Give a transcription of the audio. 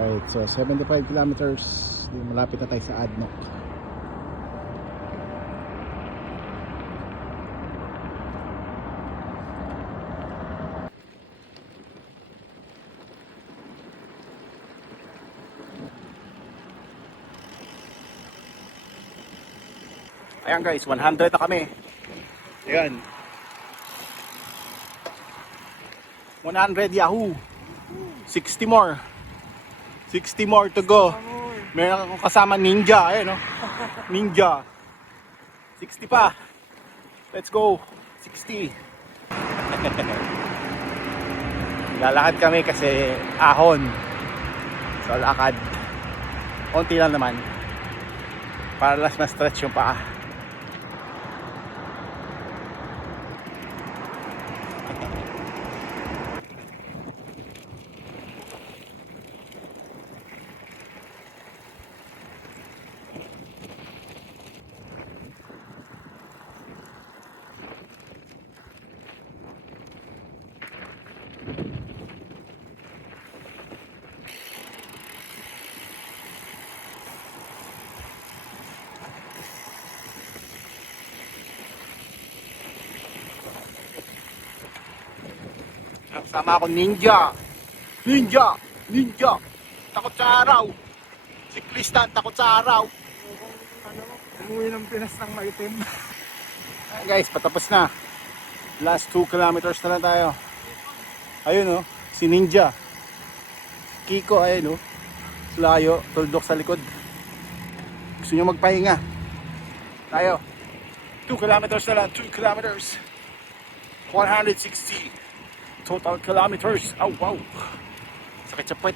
Alright, so 75 kilometers. Malapit na tayo sa Adnoc. Ayan guys, 100 na kami. Ayan. 100 Yahoo. 60 more. 60 more to go. Meron akong kasama ninja. Ayan, no? Ninja. 60 pa. Let's go. 60. Lalakad kami kasi ahon. So lakad. Konti lang naman. Para last na stretch yung paa. Sama ako ninja. Ninja. Ninja. Takot sa araw. Siklista takot sa araw. Umuwi ng Pinas ng maitim. Guys, patapos na. Last 2 kilometers na lang tayo. Ayun, oh, si Ninja. Kiko, ayun, oh. Layo, tuldok sa likod. Gusto nyo magpahinga. Tayo. 2 kilometers na lang. 2 kilometers. 160 total kilometers. Wow. Sakit sa puwet.